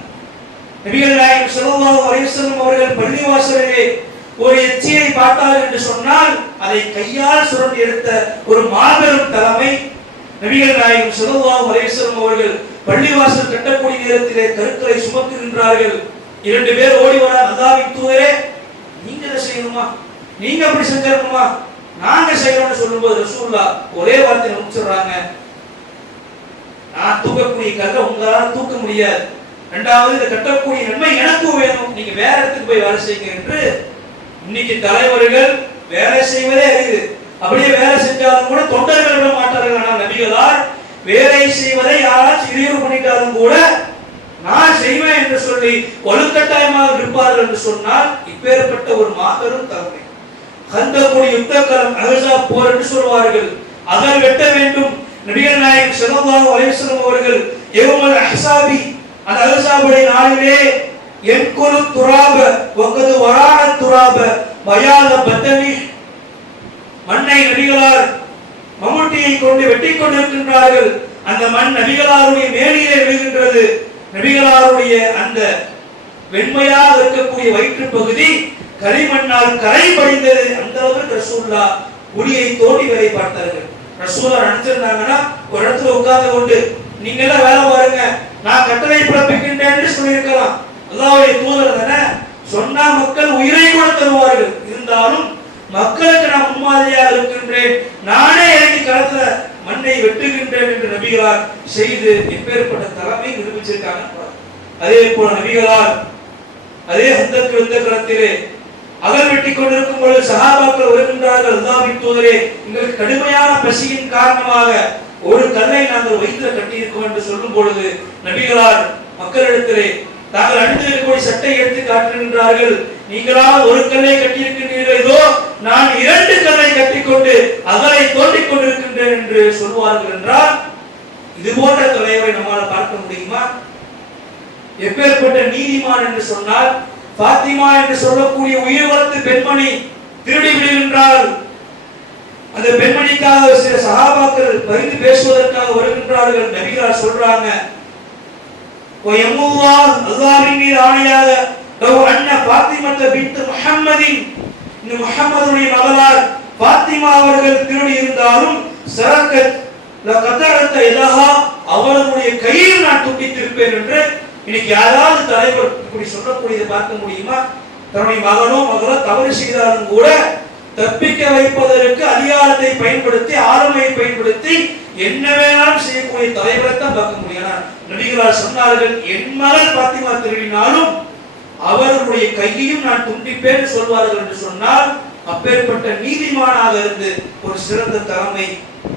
நபிகள் நாயகம் ஸல்லல்லாஹு அலைஹி வஸல்லம் அவர்கள் பள்ளிவாசலிலே ஒரு எச்சியை பார்த்தார் என்று சொன்னால் அதை கையால் சுரண்டி எடுத்த ஒரு மாபெரும் தலைமை. நபிகள் நாயகம் ஸல்லல்லாஹு அலைஹி வஸல்லம் அவர்கள் பள்ளிவாசல் கட்டக்கூடிய நேரத்திலே கருக்களை சுமக்குகின்றார்கள். 2 பேர் ஓடி வர, அல்லாஹ்வின் தூதரே, நீங்க இதை செய்யணுமா, நீங்க அப்படி செஞ்சிருக்கணுமா, நாங்க செய்யணும்னு சொல்லும்போது ரசூலுல்லாஹ் ஒரே வார்த்தை முடிச்சிடுறாங்க, நான் தூக்கக்கூடிய கல்லை உங்களால தூக்க முடியாது, 2வது இதை கட்டக்கூடிய நன்மை எனக்கும் வேணும், நீங்க வேற இடத்துக்கு போய் வேலை செய்யுங்க என்று. இன்னைக்கு தலைவர்கள் வேலை செய்வதே இருக்குது. அப்படியே வேலை செஞ்சாலும் கூட தொண்டர்கள் விட மாட்டார்கள். ஆனால் நபிகளார் வேலை செய்வதை யாராச்சும் இடையூறு பண்ணிட்டாலும் கூட நான் செய்வேன் என்று சொல்லி வலுக்கட்டாயமாக இருப்பார்கள் என்று சொன்னால் இப்பேற்பட்ட ஒரு மாபெரும் தலைமை. கந்தகுடி யுத்தகலம் அஹ்ஸாப் போர் என்று சொல்வார்கள். அதை வெட்ட வேண்டும். நபிகள் நாயகம் ஸல்லல்லாஹு அலைஹி வஸல்லம் அவர்கள் யௌமல் அஹ்ஸாபி, அந்த அஹ்ஸாபுடைய நாளிலே என்குரு துராப வகது வரான துராப பயால பத்தனி, மண்ணை நபிகளார் மம்முட்டியை கொண்டு வெட்டி கொண்டிருக்கின்றார்கள். அந்த மண் நபிகளாருடைய மேலிலே விழுகின்றது. நபிகளாருடைய அந்த வெண்மையாக இருக்கக்கூடிய வயிற்று பகுதி களிமண்ணால் கரை படிந்தது. அந்த அளவுக்கு ரசூலுல்லாஹ் குடியை தோண்டி வேலை பார்த்தார்கள். ரசூலுல்லாஹ் நினைச்சிருந்தாங்கன்னா ஒரு இடத்துல உட்கார்ந்து கொண்டு நீங்க எல்லாம் வேலை பாருங்க, நான் கட்டளை பிறப்பிக்கின்றேன் என்று சொல்லியிருக்கலாம். அல்லாஹ்வுடைய தூதர் தானே சொன்னா மக்கள் உயிரை கூட தருவார்கள். இருந்தாலும் மக்களுக்கு நான் முன்மாதிரியாக இருக்கின்றேன், நானே இறங்கி களத்துல மண்ணை வெட்டுகின்றேன் என்று நபிகளார் செய்து எப்பேற்பட்ட தலைமை நிரூபிச்சிருக்காங்க. அதே போல நபிகளார் அதே ஹந்தக் யுத்த களத்திலே அகல் வெட்டி கொண்டிருக்கும் பொழுது சஹாபாக்கள் வருகின்றார்கள். அல்லாஹ்வின் தூதரே, எங்களுக்கு கடுமையான பசியின் காரணமாக ஒரு கல்லை நாங்கள் வயிற்றுல கட்டியிருக்கோம் என்று சொல்லும் பொழுது நபிகளார் மக்களிடத்திலே தாங்கள் அணிந்திருக்கக்கூடிய சட்டை எடுத்து காட்டுகின்றார்கள். நீங்களால் ஒரு கல்லை கட்டியிருக்கின்றீர்கள், இதோ நான் 2 கல்லை கட்டிக்கொண்டு அகலை தோண்டிக் கொண்டிருக்கின்றேன் என்று சொல்வார்கள் என்றால் இது போன்ற தலைவரை நம்மால் பார்க்க முடியுமா? எப்பேற்பட்ட நீதிமான் என்று சொன்னால் பாத்திமா என்று சொல்லக்கூடிய உயிர் வளர்த்து பெண்மணி திருடி விடுகின்றால் அந்த பெண்மணிக்காக சில சஹாபாக்கள் பரிந்து பேசுவதற்காக வருகின்றார்கள். நபிகளார் சொல்றாங்க, அல்லாஹ்வின் மீது ஆணையாக பாத்திமத்த பின்த் முஹம்மதின், இந்த முஹம்மதுடைய மகளார் பாத்திமா அவர்கள் திருடி இருந்தாலும் சரக்கத் லகதரத இலஹா, அவளுடைய கையில் நான் துண்டித்திருப்பேன் என்று இன்னைக்கு யாராவது தலைவர் இப்படி சொல்லக்கூடியதை பார்க்க முடியுமா? தன்னுடைய மகனோ மகளோ தவறு செய்தாலும் கூட தப்பிக்க வைப்பதற்கு அதிகாரத்தை பயன்படுத்தி ஆளுமையை பயன்படுத்தி என்ன வேணாலும் செய்யக்கூடிய தலைவரை தான் பார்க்க முடியும். நபிகளார் சொன்னார்கள், என் மகள் பாத்திமா திருடினாலும் அவர்களுடைய கையையும் நான் துண்டிப்பேன் சொல்வார்கள் என்று சொன்னால் அப்பேற்பட்ட நீதிமானாக இருந்து ஒரு சிறந்த தலைமை.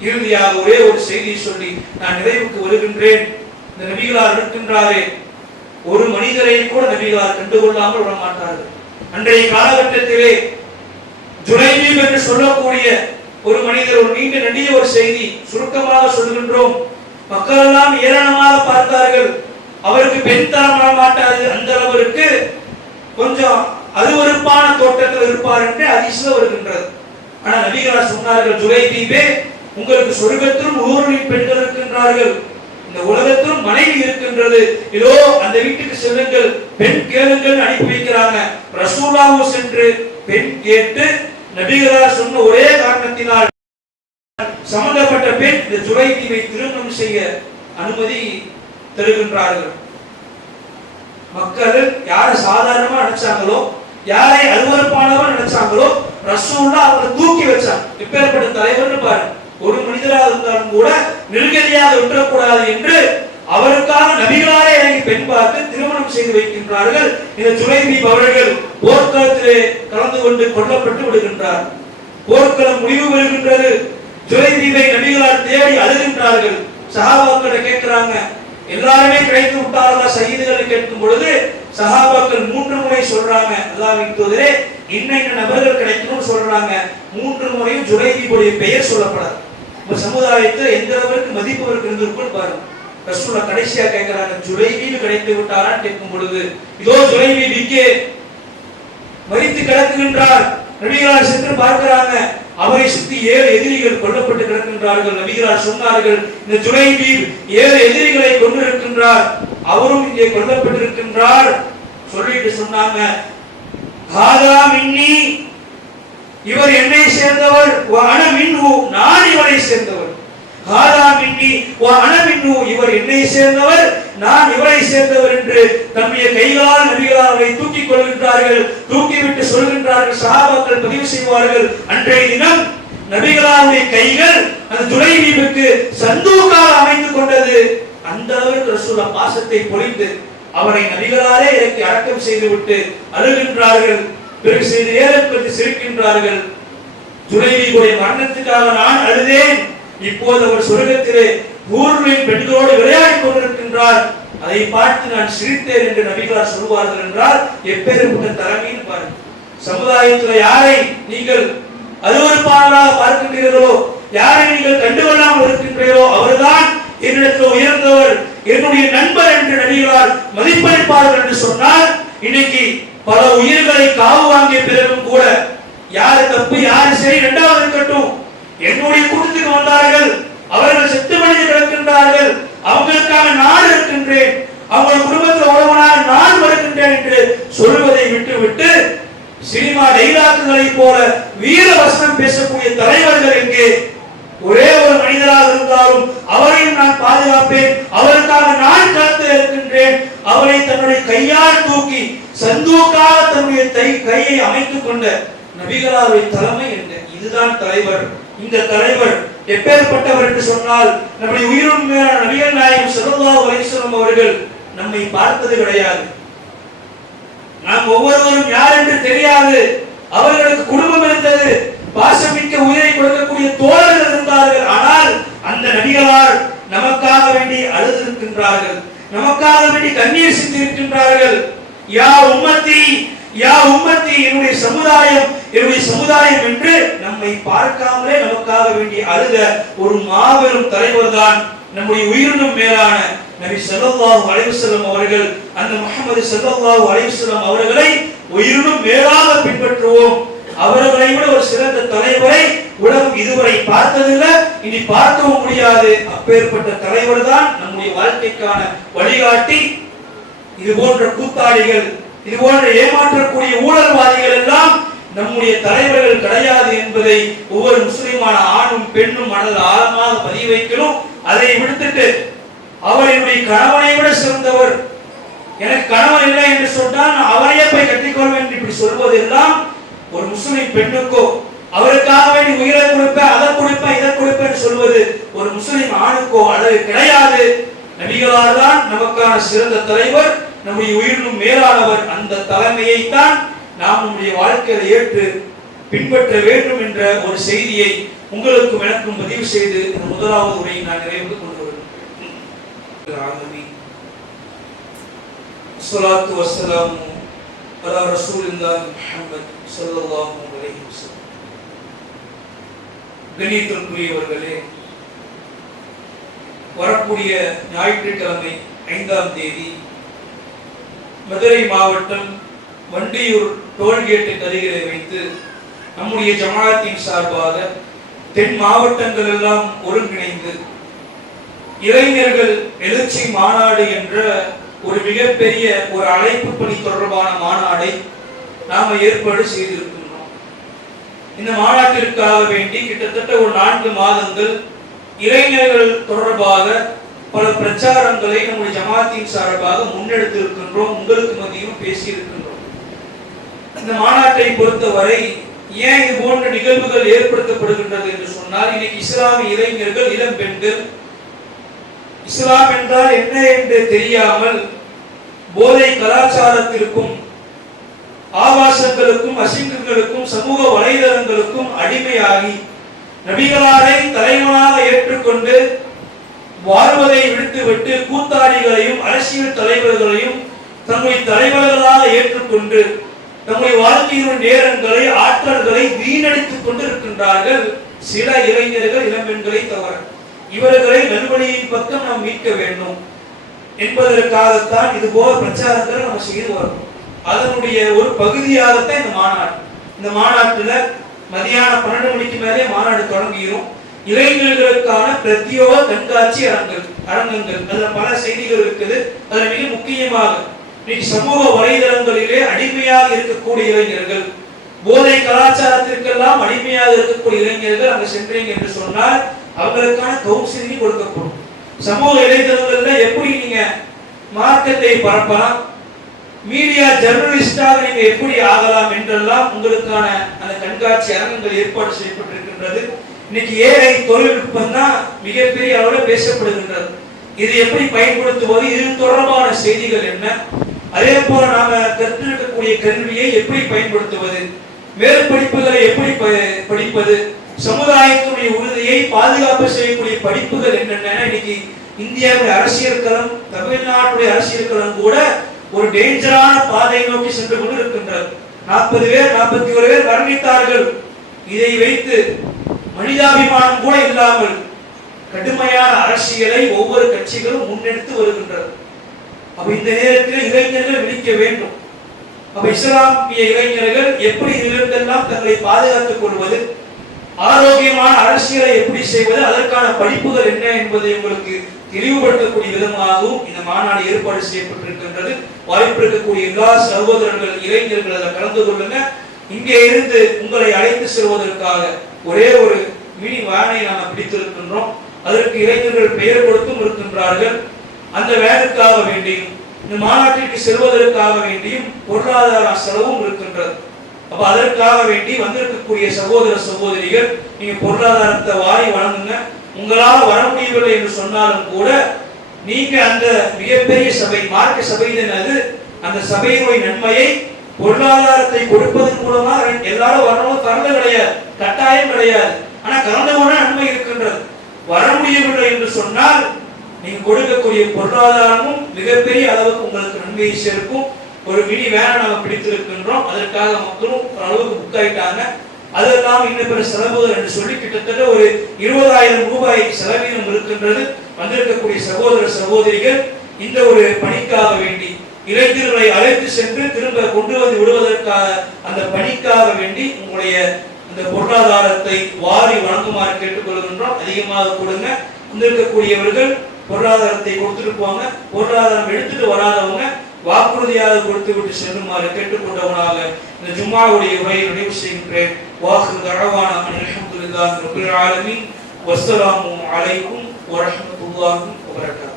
இறுதியாக ஒரே ஒரு செய்தியை சொல்லி நான் நிறைவுக்கு வருகின்றேன். இந்த நபிகளார் இருக்கின்றாரே, ஒரு மனிதரை கூட நபிகளார் கண்டுகொள்ளாமல் விட மாட்டார்கள். அன்றைய காலகட்டத்திலே ஜுலைபீப் என்று சொல்லக்கூடிய ஒரு மனிதர், ஒரு நீண்ட நெடிய ஒரு செய்தி சுருக்கமாக சொல்கின்றோம். மக்கள் எல்லாம் ஏளனமாக பார்த்தார்கள். அவருக்கு பெண் தரம் வர மாட்டாது, அந்த அளவிற்கு கொஞ்சம் அருவருப்பான தோட்டத்தில் இருப்பார் என்று ஹதீஸ்ல வருகின்றது. ஆனா நபிகளார் சொன்னார்கள், ஜுலைபீபே, உங்களுக்கு சொர்க்கத்திலும் ஊரில் பெண்கள் இருக்கின்றார்கள், இந்த உலகத்திலும் மனைவி இருக்கின்றது, இதோ அந்த வீட்டுக்கு செல்லுங்கள், பெண் கேளுங்கள் அனுப்பி வைக்கிறாங்க. ரசூலுல்லாஹ் சென்று பெண் கேட்டு நபிகளார் சொன்ன ஒரே காரணத்தினால் சம்பந்தப்பட்ட பெண் இந்த ஜுலைபீபை திருமணம் செய்ய அனுமதி தருகின்றார்கள். மக்கள் யாரை சாதாரணமா நினைச்சாங்களோ, யாரை அருவருப்பானவன் நினைச்சாங்களோ, ரசூலுல்லாஹ் அவரை தூக்கி வச்சாங்க. இப்பேற்பட்ட தலைவர்னு பாருங்க. ஒரு மனிதராக இருந்தாலும் கூட நிர்கதியாக விட்டுறக்கூடாது என்று அவருக்காக நபிகளாரே இறங்கி பெண் பார்த்து திருமணம் செய்து வைக்கின்றார்கள். இந்த ஜுலைபீப் அவர்கள் போர்க்களத்திலே கலந்து கொண்டு கொல்லப்பட்டு விடுகின்றார். போர்க்களம் முடிவு பெறுகின்றது. ஜுலைபீபை நபிகளார் தேடி அழுகின்றார்கள். சஹாபாக்களை கேட்கிறாங்க, எல்லாருமே கிடைத்து விட்டார்களா ஷஹீதுகள் கேட்கும் பொழுது சஹாபாக்கள் 3 முறை சொல்றாங்க, அல்லாஹ்வின் தூதரே இன்ன நபர்கள் கிடைக்கணும்னு சொல்றாங்க. 3 முறையும் ஜுலைபீபுடைய பெயர் சொல்லப்படாது. நம்ம சமுதாயத்தில் எந்த அளவுக்கு மதிப்பு அவருக்கு இருந்திருக்கும் பாருங்க. ரசூலுல்லாஹ் கடைசியா கேட்கிறாங்க, ஜுலைபீப் கிடைத்து விட்டாரான்னு கேட்கும் பொழுது இதோ ஜுலைபீப் இங்கே மரித்து கிடக்குகின்றார். நபிகளார் சென்று பார்க்கிறாங்க, அவரை சுற்றி 7 எதிரிகள் கொல்லப்பட்டு கிடக்கின்றார்கள். நபிகளார் சொன்னார்கள், இந்த ஜுலைபீப் 7 எதிரிகளை கொண்டிருக்கின்றார், அவரும் இங்கே கொல்லப்பட்டிருக்கின்றார். சொல்லிட்டு சொன்னாங்க, ஹாதா மின்னி, இவர் என்னை சேர்ந்தவர், வ அன மின்ஹு, நான் இவரை சேர்ந்தவர். ஹாதா மின்னி வ அன மின்ஹு, இவர் என்னை சேர்ந்தவர், நான் இவரை சேர்ந்தவர் என்று தம்முடைய கைகளால் நபிகளார் அவரை தூக்கிக் கொள்கின்றார்கள். தூக்கிவிட்டு சொல்கின்றார்கள், சஹாபாக்கள் பதிவு செய்வார்கள், அன்றைய தினம் நபிகளாருடைய கைகள் அந்த ஜுலைபீபுக்கு சந்தூக்காக அமைத்துக் கொண்டது. அந்த அளவுக்கு ரசூலுல்லாஹ் பாசத்தை பொழிந்து அவரை நபிகளாரே இறக்கி அடக்கம் செய்துவிட்டு அழுகின்றார்கள். பிறகு செய்து ஏறப்பட்டு சிரிக்கின்றார்கள். ஜுலைபீபுடைய மரணத்துக்காக நான் அழுதேன், இப்போது அவர் சொர்க்கத்திலே ஊர்களின் பெண்களோடு விளையாடிக் கொண்டிருக்கின்றார், அதை பார்த்து நான் சிரித்தேன் என்று நபிகளார் சொல்வார்கள் என்றால் எப்பேற்பட்ட தலைமைன்னு பாருங்க. சமுதாயத்தில் யாரை நீங்கள் அருவருப்பானவராக பார்க்கின்றீர்களோ, யாரை நீங்கள் கண்டுகொள்ளாமல் இருக்கின்றீர்களோ, அவர்தான் என்னிடத்தில் உயர்ந்தவர், என்னுடைய நண்பர் என்று நபிகளார் மதிப்பளிப்பார்கள் என்று சொன்னால், இன்னைக்கு பல உயிர்களை காவு வாங்கிய பிறகும் கூட யாரு தப்பு யாரு சரி இரண்டாவது இருக்கட்டும், என்னுடைய கூட்டத்துக்கு வந்தார்கள், அவர்கள் செத்து மனித கிடக்கின்றார்கள், அவங்களுக்காக நான் இருக்கின்றேன், அவங்க குடும்பத்தில் உறவனாக நான் வருகின்றேன் என்று சொல்வதை விட்டுவிட்டு சினிமா டைலாக்குகளை போல வீர வசனம் பேசக்கூடிய தலைவர்கள் எங்கே? ஒரே ஒரு மனிதராக இருந்தாலும் அவரையும் நான் பாதுகாப்பேன், அவருக்காக நான் களத்தில் இருக்கின்றேன், அவரை தன்னுடைய கையால் தூக்கி சந்தூக்காக தன்னுடைய கையை அமைத்துக் கொண்ட நபிகளாருடைய தலைமை என்ன? இதுதான் தலைவர். இந்த தலைவர் எப்பேற்பட்டவர் என்று சொன்னால், நம்முடைய உயிருண்மையான நபிகள் நாயகம் ஸல்லல்லாஹு அலைஹி வஸல்லம் அவர்கள் நம்மை பார்த்தது கிடையாது. நாம் ஒவ்வொருவரும் யார் என்று தெரியாது. அவர்களுக்கு குடும்பம் இருந்தது, பாசமிக்க உயிரை கொடுக்கக்கூடிய தோழர்கள் இருந்தார்கள். ஆனால் அந்த நபிகளார் நபிகளார் நமக்காக வேண்டி அழுதிருக்கின்றார்கள், நமக்காக வேண்டி கண்ணீர் சிந்திருக்கின்றார்கள். யா உம்மத்தி யா உம்மத்தி, என்னுடைய சமுதாயம் என்று நம்மை பார்க்காமலே நமக்காக வேண்டி அழுத ஒரு மாபெரும் தலைவர் தான் நம்முடைய உயிரினும் மேலான நபி ஸல்லல்லாஹு அலைஹி வஸல்லம் அவர்கள். அந்த முஹம்மது ஸல்லல்லாஹு அலைஹி வஸல்லம் அவர்களை உயிரினும் மேலாக பின்பற்றுவோம். அவர்களை விட ஒரு சிறந்த தலைவரை உலகம் இதுவரை பார்த்ததில்லை, இனி பார்க்கவும் முடியாது. அப்பேற்பட்ட தலைவர் தான் நம்முடைய வாழ்க்கைக்கான வழிகாட்டி. இது போன்ற கூத்தாடிகள், இது போன்ற ஏமாற்றக்கூடிய ஊழல்வாதிகள் எல்லாம் நம்முடைய தலைவர்கள் கிடையாது என்பதை ஒவ்வொரு முஸ்லிமான ஆணும் பெண்ணும் மனதில் ஆழமாக பதிய வைக்கணும். அதை விடுத்துட்டு அவர் என்னுடைய கணவனை விட சிறந்தவர், எனக்கு கணவன் இல்லை என்று சொன்னால் நான் அவரையே போய் கட்டிக்கொள்வேன் என்று இப்படி சொல்வதெல்லாம் ஒரு முஸ்லிம் பெண்ணுக்கோ அவருக்காக வேண்டி உயிரை கொடுப்பேன், அதை கொடுப்பேன், இதை கொடுப்பேன் சொல்வது ஒரு முஸ்லிம் ஆணுக்கோ அழகு கிடையாது. நபிகளார் தான் நமக்கான சிறந்த தலைவர், நம்முடைய உயிரினும் மேலானவர். அந்த தலைமையை தான் நாம் நம்முடைய வாழ்க்கையில் ஏற்று பின்பற்ற வேண்டும் என்ற ஒரு செய்தியை உங்களுக்கும் எனக்கும் பதிவு செய்து இந்த முதலாவது உரையை நான் நிறைவு கொண்டு வருகிறேன். ஸலாத்து வஸ்ஸலாமு அலா ரசூலில்லாஹி முஹம்மத் ஸல்லல்லாஹு அலைஹி வஸல்லம். கண்ணியத்திற்குரியவர்களே, வரக்கூடிய ஞாயிற்றுக்கிழமை 5ஆம் தேதி மதுரை மாவட்டம் வண்டியூர் டோல்கேட்டு அருகிலே வைத்து நம்முடைய ஜமாஅத்தின் சார்பாக தென் மாவட்டங்கள் எல்லாம் ஒருங்கிணைந்து இளைஞர்கள் எழுச்சி மாநாடு என்ற ஒரு மிகப்பெரிய ஒரு அழைப்பு பணி தொடர்பான மாநாடை நாம ஏற்பாடு செய்திருக்கின்றோம். இந்த மாநாட்டிற்காக வேண்டி கிட்டத்தட்ட ஒரு 4 மாதங்கள் இளைஞர்கள் தொடர்பாக பல பிரச்சாரங்களை நம்முடைய ஜமாஅத்தின் சார்பாக முன்னெடுத்து இருக்கின்றோம், உங்களுக்கு மத்தியும் பேசி இருக்கின்றோம். இந்த மாநாட்டை பொறுத்தவரை ஏன் இது போன்ற நிகழ்வுகள் ஏற்படுத்தப்படுகின்றது என்று சொன்னால், இன்னைக்கு இஸ்லாமிய இளைஞர்கள், இளம் பெண்கள் இஸ்லாம் என்றால் என்ன என்று தெரியாமல் போதை கலாச்சாரத்திற்கும் ஆபாசங்களுக்கும் அசிங்கங்களுக்கும் சமூக வலைதளங்களுக்கும் அடிமையாகி நபிகளாரை தலைவனாக ஏற்றுக்கொண்டு வாழ்வதை விடுத்துவிட்டு கூத்தாடிகளையும் அரசியல் தலைவர்களையும் தம்முடைய தலைவர்களாக ஏற்றுக்கொண்டு நம்முடைய வாழ்க்கையின் நேரங்களை ஆற்றல்களை வீணடித்துக் கொண்டு இருக்கின்றார்கள் சில இளைஞர்கள், இளம்பெண்களை தவிர. இவர்களை நல்வழியின் பக்கம் நாம் மீட்க வேண்டும் என்பதற்காகத்தான் இது போல பிரச்சாரங்களை நம்ம செய்து வரணும். அதனுடைய ஒரு பகுதியாகத்தான் இந்த மாநாடு. இந்த மாநாட்டுல மதியானம் 12 மணிக்கு மேலே மாநாடு தொடங்கிடும். இளைஞர்களுக்கான பிரத்யோக கண்காட்சி அரங்கங்கள் அதுல பல செய்திகள் இருக்குது. அதுல மிக முக்கியமாக இன்னைக்கு சமூக வலைதளங்களிலே அடிமையாக இருக்கக்கூடிய இளைஞர்கள், போதை கலாச்சாரத்திற்கெல்லாம் அடிமையாக இருக்கக்கூடிய இளைஞர்கள் அங்க சென்றீங்க என்று சொன்னால் அவங்களுக்கான கவுன்சிலிங் கொடுக்கப்படும். சமூக வலைதளங்கள்ல எப்படி நீங்க மார்க்கத்தை பரப்பலாம், மீடியா ஜர்னலிஸ்டாக நீங்க எப்படி ஆகலாம் என்றெல்லாம் உங்களுக்கான அந்த கண்காட்சி அரங்கங்கள் ஏற்பாடு செய்யப்பட்டிருக்கின்றது. இன்னைக்கு ஏஐ தொழில்நுட்பம் தான் மிகப்பெரிய அளவில் பேசப்படுகின்றது. இது எப்படி பயன்படுத்துவது, இது தொடர்பான செய்திகள் என்ன, அதே போல நாம கற்றிருக்கக்கூடிய கல்வியை எப்படி பயன்படுத்துவது, மேல் படிப்புகளை எப்படி படிப்பது, சமுதாயத்துடைய உறுதியை பாதுகாப்பு செய்யக்கூடிய படிப்புகள் என்னென்ன. இன்னைக்கு இந்தியாவுடைய அரசியல் களம், தமிழ்நாட்டுடைய அரசியல் களம் கூட ஒரு டேஞ்சரான பாதையை நோக்கி சென்று கொண்டு இருக்கின்றது. 40 பேர் 41 பேர் மரணித்தார்கள். இதை வைத்து மனிதாபிமானம் கூட இல்லாமல் கடுமையான அரசியலை ஒவ்வொரு கட்சிகளும் முன்னெடுத்து வருகின்றது. அப்ப இந்த நேரத்தில் இளைஞர்கள் விழிக்க வேண்டும். அப்ப இஸ்லாமிய இளைஞர்கள் எப்படி இதிலிருந்தெல்லாம் தங்களை பாதுகாத்துக் கொள்வது, ஆரோக்கியமான அரசியலை எப்படி செய்வது, அதற்கான படிப்புகள் என்ன என்பதை உங்களுக்கு தெளிவுபடுத்தக்கூடிய விதமாகவும் இந்த மாநாடு ஏற்பாடு செய்யப்பட்டிருக்கின்றது. வாய்ப்பு இருக்கக்கூடிய எல்லா சகோதரர்கள், இளைஞர்கள் அதில் கலந்து கொள்ளுங்க. இங்கே இருந்து உங்களை அழைத்து செல்வதற்காக ஒரே ஒரு மினி வேனை நாம் பிடித்திருக்கின்றோம். அதற்கு இளைஞர்கள் பெயர் கொடுத்தும் இருக்கின்றார்கள். அந்த வேனுக்காக வேண்டியும் இந்த மாநாட்டிற்கு செல்வதற்காக வேண்டியும் பொருளாதார செலவும் இருக்கின்றது. அப்ப அதற்காக வேண்டி வந்திருக்கக்கூடிய சகோதர சகோதரிகள் நீங்க பொருளாதாரத்தை வாரி வழங்குங்க. உங்களால் வர முடியவில்லை என்று சொன்னாலும் கூட நீங்க அந்த மிகப்பெரிய சபை, மார்க்க சபை அது, அந்த சபையினுடைய நன்மையை பொருளாதாரத்தை கொடுப்பதன் மூலமா எல்லாரும் வரணும், கலந்து கிடையாது, கட்டாயம் கிடையாது. ஆனா கலந்தவன நன்மை இருக்கின்றது. வர முடியவில்லை என்று சொன்னால் நீங்க கொடுக்கக்கூடிய பொருளாதாரமும் மிகப்பெரிய அளவுக்கு உங்களுக்கு நன்மையை சேர்க்கும். ஒரு மினி வேனை நாம பிடித்திருக்கின்றோம், அதற்காக மக்களும் அளவுக்கு புக் ஆயிட்டாங்க. அதெல்லாம் இன்னும் பிற செலவுகள் என்று சொல்லி கிட்டத்தட்ட ஒரு 20,000 ரூபாய் செலவீனம் இருக்கின்றது. வந்திருக்கக்கூடிய சகோதர சகோதரிகள் இந்த ஒரு பணிக்காக வேண்டி இளைஞர்களை அழைத்து சென்று திரும்ப கொண்டு வந்து விடுவதற்காக அந்த பணிக்காக வேண்டி உங்களுடைய அந்த பொருளாதாரத்தை வாரி வழங்குமாறு கேட்டுக்கொள்கின்றோம். அதிகமாக கொடுங்க. வந்திருக்கக்கூடியவர்கள் பொருளாதாரத்தை கொடுத்துட்டு போங்க. பொருளாதாரம் எடுத்துட்டு வராதவங்க வாக்குறுதியாக கொடுத்து விட்டு செல்லுமாறு கேட்டுக்கொண்டவனாக இந்த ஜும்மாவுடைய உரையை நிறைவு செய்கின்றேன். வாஹிரு தஅவானா அல்ஹம்துலில்லாஹி ரப்பில் ஆலமீன். வஸ்ஸலாமு அலைக்கும் வரஹ்மத்துல்லாஹி வபரகாத்துஹு.